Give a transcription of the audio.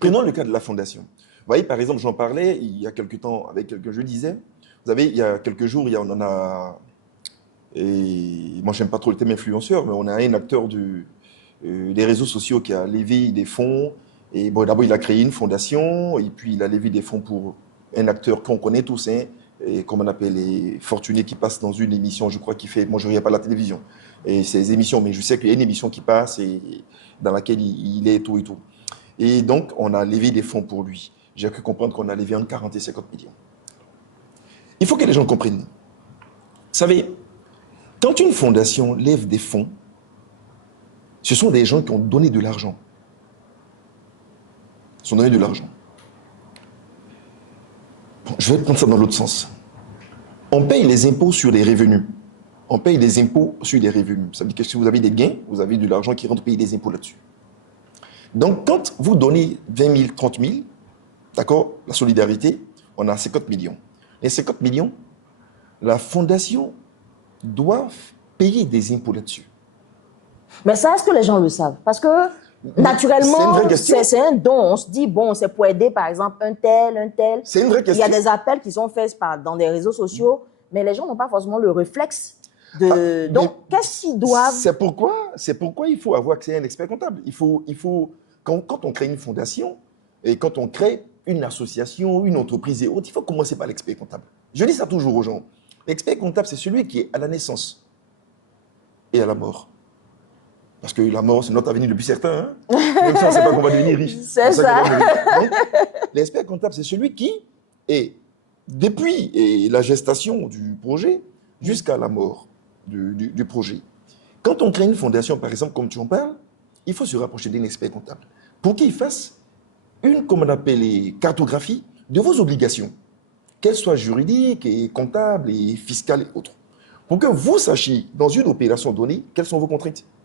Prenons le cas de la fondation. Vous voyez, par exemple, j'en parlais il y a quelques temps avec quelqu'un, je disais, vous savez, il y a quelques jours, on en a, et moi j'aime pas trop le thème influenceur, mais on a un acteur des réseaux sociaux qui a levé des fonds, et bon, d'abord il a créé une fondation, et puis il a levé des fonds pour un acteur qu'on connaît tous, hein, et comme on appelle les fortunés qui passent dans une émission, je crois qu'il fait, moi je ne regarde pas la télévision, et ces émissions, mais je sais qu'il y a une émission qui passe, et dans laquelle il est et tout et tout. Et donc, on a levé des fonds pour lui. J'ai cru comprendre qu'on a levé entre 40 et 50 millions. Il faut que les gens comprennent. Vous savez, quand une fondation lève des fonds, ce sont des gens qui ont donné de l'argent. Ils ont donné de l'argent. Bon, je vais prendre ça dans l'autre sens. On paye les impôts sur les revenus. On paye des impôts sur les revenus. Ça veut dire que si vous avez des gains, vous avez de l'argent qui rentre payer des impôts là-dessus. Donc, quand vous donnez 20 000, 30 000, d'accord, la solidarité, on a 50 millions. Les 50 millions, la fondation doit payer des impôts là-dessus. Mais ça, est-ce que les gens le savent? Parce que, C'est une naturellement, vraie question. c'est un don. On se dit, bon, c'est pour aider, par exemple, un tel, un tel. C'est une vraie Il y a question. des appels qui sont faits dans des réseaux sociaux, mais les gens n'ont pas forcément le réflexe de... Donc, qu'est-ce qu'ils doivent... C'est pourquoi il faut avoir accès à un expert comptable. Quand on crée une fondation et quand on crée une association, une entreprise et autres, il faut commencer par l'expert comptable. Je dis ça toujours aux gens. L'expert comptable, c'est celui qui est à la naissance et à la mort. Parce que la mort, c'est notre avenir le plus certain. Hein. Même si on ne sait pas qu'on va devenir riche. C'est ça. Donc, l'expert comptable, c'est celui qui est, depuis la gestation du projet jusqu'à la mort du projet. Quand on crée une fondation, par exemple, comme tu en parles, il faut se rapprocher d'un expert comptable pour qu'il fasse une, comme on appelle, cartographie de vos obligations, qu'elles soient juridiques, et comptables, et fiscales et autres. Pour que vous sachiez, dans une opération donnée, quelles sont vos contraintes.